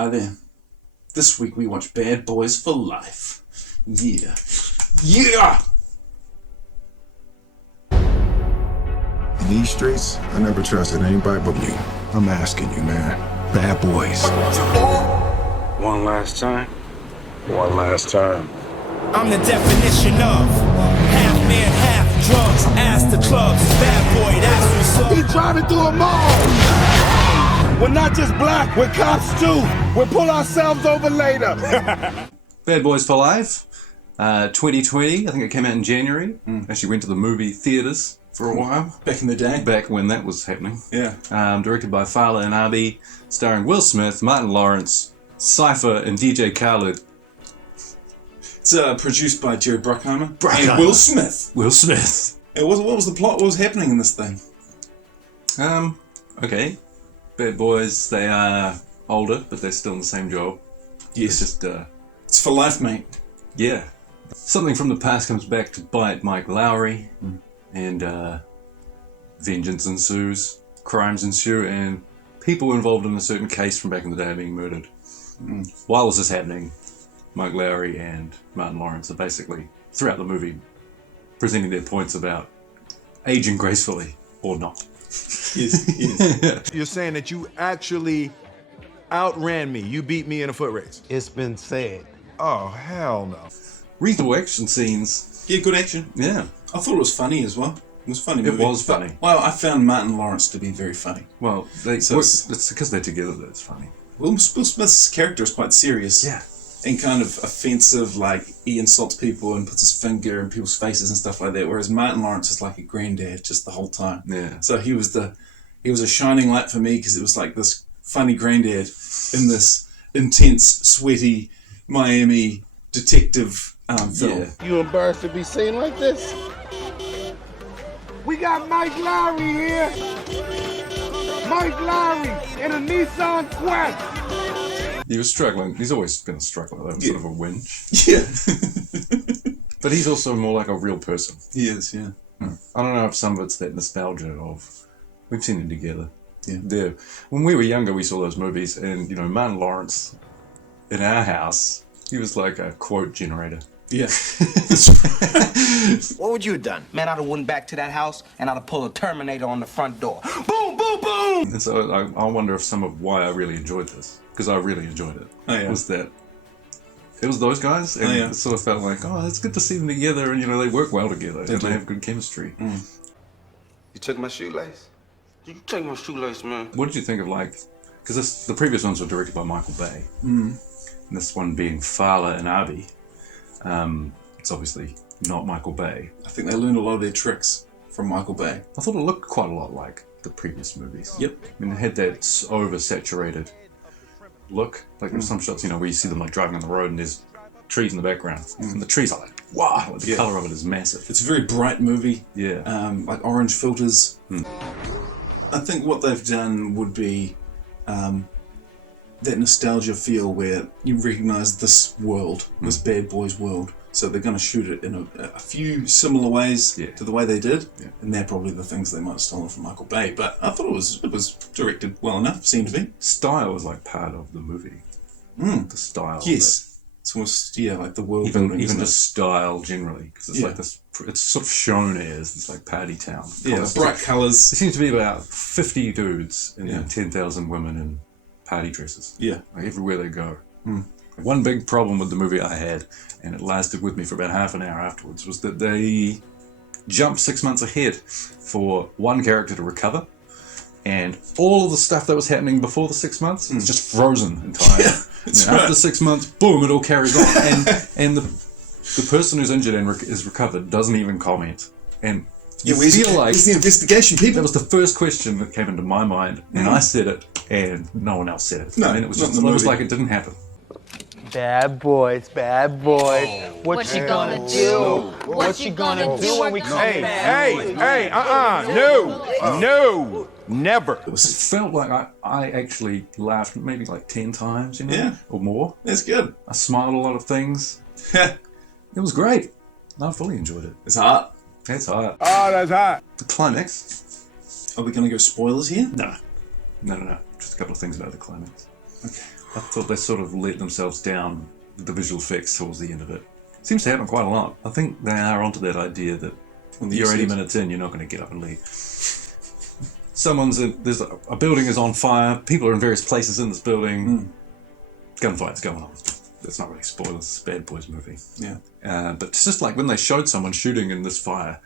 Hi there. This week we watch Bad Boys for Life. Yeah. Yeah! In these streets, I never trusted anybody but you. I'm asking you, man. Bad Boys. One last time. One last time. I'm the definition of half man, half drugs. Ass the clubs, bad boy, that's what's up. He driving through a mall. We're not just black, we're cops too. We'll pull ourselves over later. Bad Boys for Life, 2020. I think it came out in January. Actually went to the movie theaters for a while. Back in the day. Back when that was happening. Yeah. Directed by Fala and Abi, starring Will Smith, Martin Lawrence, Cypher, and DJ Khaled. It's produced by Jerry Bruckheimer and Will Smith. Will Smith. What was the plot? What was happening in this thing? Okay. Bad boys, they are older, but they're still in the same job. Yes. It's just, It's for life, mate. yeah. Something from the past comes back to bite Mike Lowry, and vengeance ensues, crimes ensue, and people involved in a certain case from back in the day are being murdered. While this is happening, Mike Lowry and Martin Lawrence are basically, throughout the movie, presenting their points about aging gracefully or not. Yes. You're saying that you actually outran me. You beat me in a foot race. It's been said. Oh, hell no. Reasonable action scenes. Yeah, good action. Yeah. I thought it was funny as well. It was a funny It movie. was funny. Well, I found Martin Lawrence to be very funny. Well, So it's because they're together that it's funny. Will Smith's character is quite serious. Yeah. And kind of offensive, like he insults people and puts his finger in people's faces and stuff like that. Whereas Martin Lawrence is like a granddad just the whole time. Yeah. So he was a shining light for me because it was like this funny granddad in this intense, sweaty Miami detective film. Yeah. You embarrassed to be seen like this? We got Mike Lowry here. Mike Lowry in a Nissan Quest. He was struggling. He's always been a struggler, though. Sort of a winch. Yeah. But he's also more like a real person. He is, yeah. I don't know if some of it's that nostalgia of we've seen them together. Yeah. When we were younger, we saw those movies, and Martin Lawrence in our house, he was like a quote generator. Yeah. What would you have done? Man, I'd have went back to that house and I'd have pulled a Terminator on the front door. Boom, boom, boom! And so I wonder if some of why I really enjoyed this, because I really enjoyed it, was that it was those guys, and it sort of felt like, it's good to see them together, and they work well together, and they have good chemistry. You took my shoelace? You take my shoelace, man. What did you think of, because the previous ones were directed by Michael Bay, and this one being Fala and Abi. It's obviously not Michael Bay. I think they learned a lot of their tricks from Michael Bay. I thought it looked quite a lot like the previous movies. Yep. I mean, it had that oversaturated look. Like there's some shots, where you see them driving on the road and there's trees in the background. And the trees are like, wow, the colour of it is massive. It's a very bright movie. Yeah. Like orange filters. I think what they've done would be that nostalgia feel where you recognise this world, this Bad Boys world. So they're going to shoot it in a few similar ways to the way they did, and they're probably the things they might have stolen from Michael Bay. But I thought it was directed well enough. Seemed to be. Style is like part of the movie. The style. Yes, it's almost like the world even building. Even the style generally, because it's like this. It's sort of shown as this like party town. Bright colours. There seems to be about 50 dudes and 10,000 women in party dresses. Yeah, like everywhere they go. One big problem with the movie I had, and it lasted with me for about half an hour afterwards, was that they jumped 6 months ahead for one character to recover, and all of the stuff that was happening before the 6 months is just frozen entirely. After 6 months, boom, it all carries on, and the person who's injured and is recovered doesn't even comment, and you feel like it's the investigation people. That was the first question that came into my mind, and I said it, and no one else said it. No, and it was like it didn't happen. Bad boys, bad boys. What you gonna do? What you gonna do when we come back? Hey, no, never. It felt like I actually laughed maybe like 10 times, or more. That's good. I smiled a lot of things. It was great. I fully enjoyed it. It's hot. It's hot. Oh, that's hot. The climax. Are we going to go spoilers here? No. Just a couple of things about the climax. Okay. I thought they sort of let themselves down with the visual effects towards the end of it. Seems to happen quite a lot. I think they are onto that idea that you're 80 minutes in, you're not going to get up and leave. There's a building is on fire, people are in various places in this building, gunfight's going on. That's not really spoilers, it's a Bad Boys movie. Yeah. But it's just like when they showed someone shooting in this fire,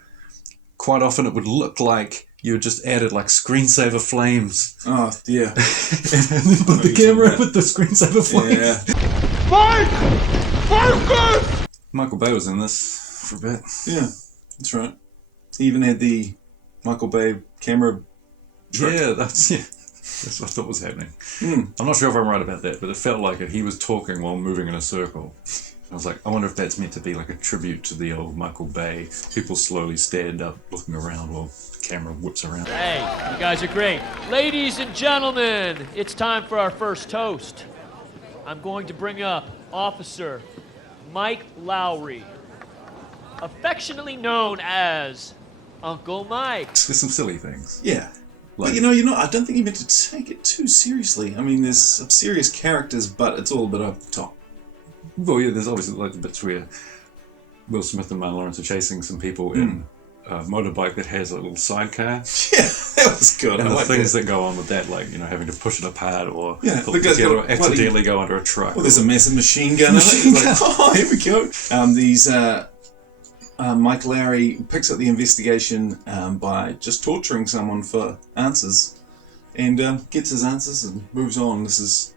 quite often it would look like you just added like screensaver flames. Oh, yeah. and then put the camera with the screensaver flames. Yeah. Mike! Focus! Michael Bay was in this for a bit. Yeah, that's right. He even had the Michael Bay camera trick. Yeah, that's what I thought was happening. I'm not sure if I'm right about that, but it felt like it. He was talking while moving in a circle. I was like, I wonder if that's meant to be like a tribute to the old Michael Bay. People slowly stand up, looking around while the camera whips around. Hey, you guys are great. Ladies and gentlemen, it's time for our first toast. I'm going to bring up Officer Mike Lowry, affectionately known as Uncle Mike. There's some silly things. Yeah. Like, But I don't think you meant to take it too seriously. I mean, there's some serious characters, but it's all a bit over the top. well, yeah, there's obviously like the bits where Will Smith and Martin Lawrence are chasing some people in a motorbike that has a little sidecar. Yeah, that was good. And I the like things that. that go on with that, like, having to push it apart or Yeah, put the it guy's together got or a accidentally go under a truck. Well, there's a massive machine gun in it. It's like, oh, here we go. Mike Lowry picks up the investigation by just torturing someone for answers, and gets his answers and moves on. This is,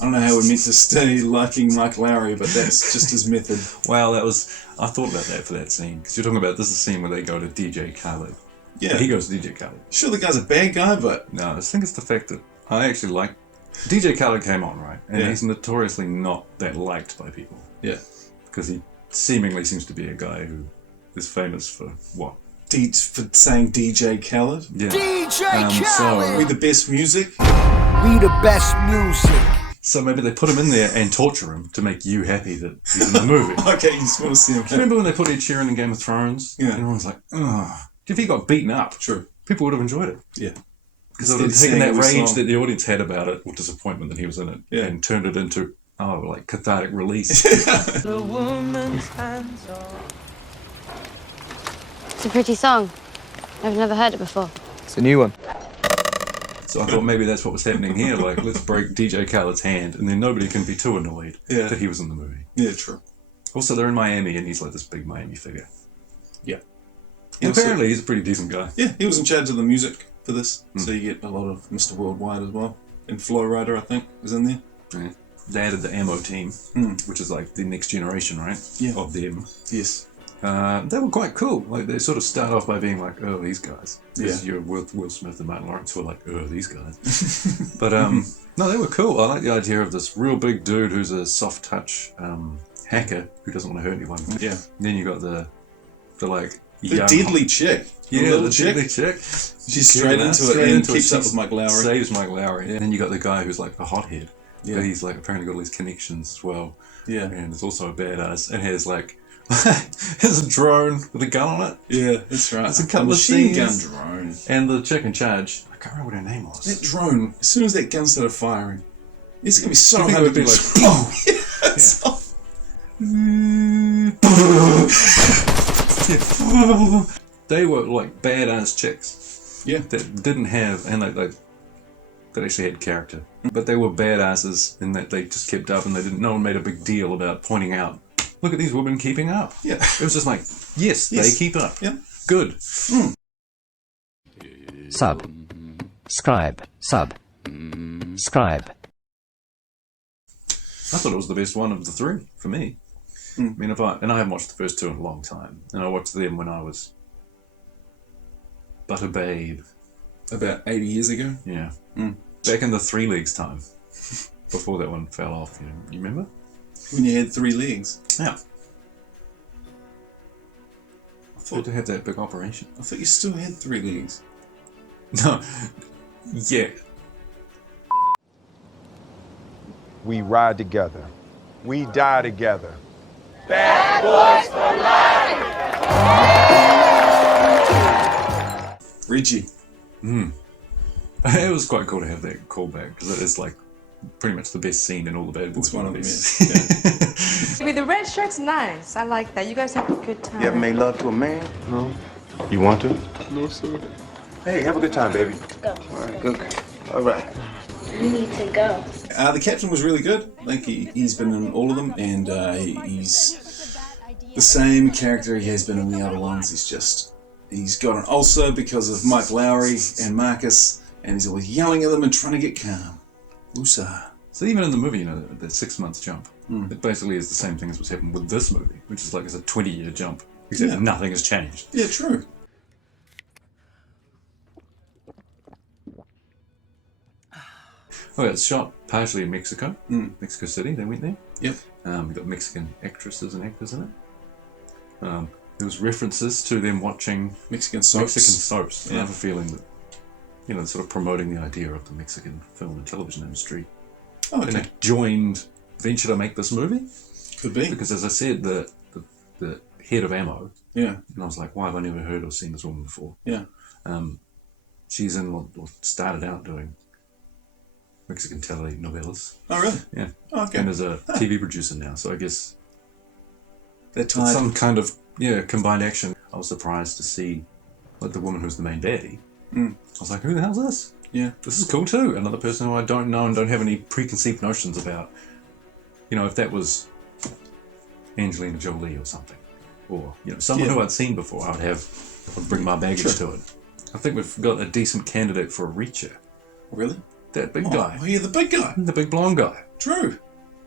I don't know how we're meant to stay liking Mike Lowry, but that's just his method. Well, I thought about that for that scene, because you're talking about, this is a scene where they go to DJ Khaled. Yeah. He goes to DJ Khaled. Sure, the guy's a bad guy, but No, I think it's the fact that I actually like... DJ Khaled came on, right? And Yeah. he's notoriously not that liked by people. yeah, Because he seemingly seems to be a guy who is famous for what? for saying DJ Khaled. Yeah. DJ We the best music. We the best music. So maybe they put him in there and torture him to make you happy that he's in the movie. Okay, you just want to see him. Do you remember when they put Ed Sheeran in Game of Thrones? Yeah. And everyone's like, oh. If he got beaten up, True. people would have enjoyed it. Yeah. Because they would have Instead taken that of saying rage every that the audience had about it, or disappointment that he was in it, Yeah. and turned it into, like cathartic release. It's a pretty song. I've never heard it before. It's a new one. So I thought maybe that's what was happening here. Like, let's break DJ Khaled's hand, and then nobody can be too annoyed Yeah. that he was in the movie. Yeah, true. Also, they're in Miami, and he's like this big Miami figure. Yeah. And apparently, he's a pretty decent guy. Yeah, he was in charge of the music for this, so you get a lot of Mr. Worldwide as well. And Flow Rider, I think, is in there. Yeah. They added the Ammo team, which is like the next generation, right? Yeah. Of them. Yes. They were quite cool. Like, they sort of start off by being like, oh, these guys. Because Yeah. you're with Will Smith and Martin Lawrence, who are like, oh, these guys. But, no, they were cool. I like the idea of this real big dude who's a soft touch hacker who doesn't want to hurt anyone. Yeah. And then you got the like, The young... deadly chick. Yeah, little the deadly chick. She's straight into it and keeps up with Mike Lowry. Saves Mike Lowry. And then you got the guy who's like the hothead. Yeah. But he's like apparently got all these connections as well. Yeah. And it's also a badass. And has like has a drone with a gun on it. Yeah, that's right. It's a couple of machine gun scenes. drone. And the chick in charge, I can't remember what her name was. That drone, as soon as that gun started firing, it's going to be so I think hard it would to be like, control. Yeah, it's all- They were like badass chicks. Yeah. That didn't have, and like that actually had character. But they were badasses in that they just kept up and they didn't, no one made a big deal about pointing out, look at these women keeping up. Yeah. It was just like, yes, they keep up. Yeah. Good. Sub. Scribe. Sub. Scribe. I thought it was the best one of the three for me. I mean, I haven't watched the first two in a long time, and I watched them when I was but a babe. About 80 years ago. Yeah. Back in the 3 Leagues time, before that one fell off. You remember? When you had 3 legs. Yeah. I thought to have that big operation. I thought you still had 3 legs. No. Yeah. We ride together. We die together. Reggie. It was quite cool to have that callback, because it is like pretty much the best scene in all the Bad Boys It's one of them, movies. yeah. Maybe the red shirt's nice. I like that. You guys have a good time. You ever made love to a man? No. You want to? No, sir. Hey, have a good time, baby. Go. All right, good. All right. We need to go. The captain was really good. I think he's been in all of them, and he's the same character he has been in the other ones. He's got an ulcer because of Mike Lowry and Marcus, and he's always yelling at them and trying to get calm. Woosah. So even in the movie, the 6 months jump, it basically is the same thing as what's happened with this movie, which is like it's a 20-year jump, except nothing has changed. Yeah, true. Oh, yeah, it's shot partially in Mexico, Mexico City. They went there. Yep. We've got Mexican actresses and actors in it. There was references to them watching Mexican soaps. I have a feeling that, sort of promoting the idea of the Mexican film and television industry. Oh, okay. And it joined venture to make this movie. Could be. Because as I said, the head of Ammo. Yeah. And I was like, why have I never heard or seen this woman before? Yeah. She's in what started out doing Mexican telenovelas. Oh, really? Yeah. Oh, okay. And is a TV producer now, so I guess that's some kind of combined action. I was surprised to see like the woman who's the main baddie. I was like, who the hell's this? Yeah. This is cool too. Another person who I don't know and don't have any preconceived notions about. If that was Angelina Jolie or something, or someone who I'd seen before, I'd bring my baggage to it. I think we've got a decent candidate for a reacher. Really? That big guy. Oh, yeah, the big guy. The big blonde guy. True.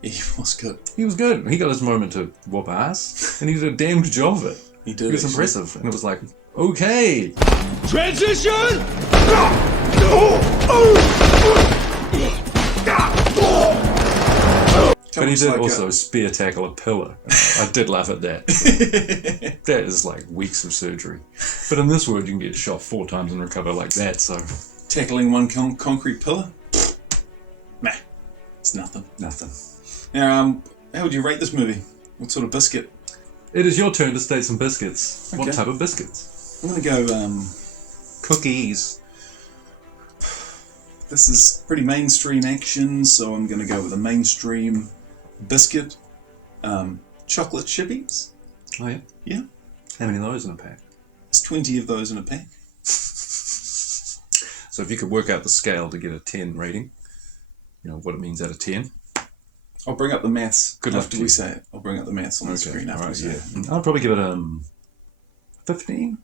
Yeah, he was good. He was good. He got his moment to whoop ass, and he did a damned job of it. He did. It was impressive, and it was like, okay. Transition! But he did also spear tackle a pillar. I did laugh at that. That is like weeks of surgery. But in this world, you can get shot 4 times and recover like that, so... Tackling one concrete pillar? Meh. It's nothing. Nothing. Now, how would you rate this movie? What sort of biscuit? It is your turn to state some biscuits. Okay. What type of biscuits? I'm going to go, cookies. This is pretty mainstream action, so I'm going to go with a mainstream biscuit. Chocolate chippies. Oh, yeah? Yeah. How many of those in a pack? There's 20 of those in a pack. So if you could work out the scale to get a 10 rating, what it means out of 10. I'll bring up the maths Good luck after to we you. say it. I'll bring up the maths on the screen after we say it. I'll probably give it 15.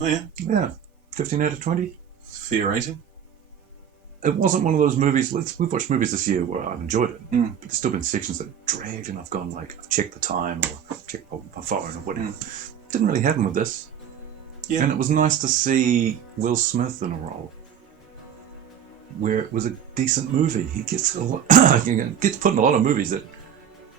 Oh, yeah? Yeah. 15 out of 20. Fair rating. It wasn't one of those movies. We've watched movies this year where I've enjoyed it, but there's still been sections that dragged, and I've gone like, I've checked the time or I've checked my phone or whatever. Didn't really happen with this. Yeah. And it was nice to see Will Smith in a role where it was a decent movie. He gets gets put in a lot of movies that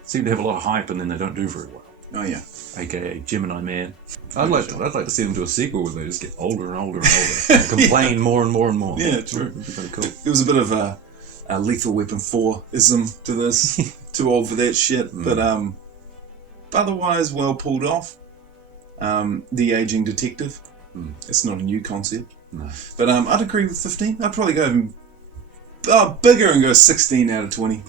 seem to have a lot of hype and then they don't do very well. Oh yeah. AKA Gemini Man. I'd like to see them do a sequel where they just get older and older and older and complain more and more and more. Yeah, true. It'd be pretty cool. It was a bit of a Lethal Weapon 4-ism to this. Too old for that shit. But otherwise well pulled off. The aging detective. It's not a new concept. No. But I'd agree with 15. I'd probably go even bigger and go 16 out of 20.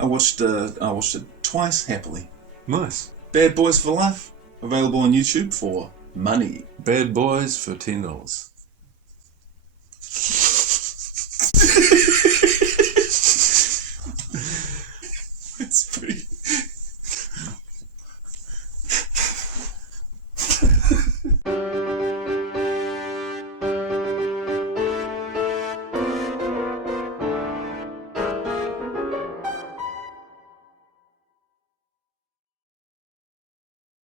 I watched it twice happily. Nice. Bad Boys for Life, available on YouTube for money. Bad Boys for $10.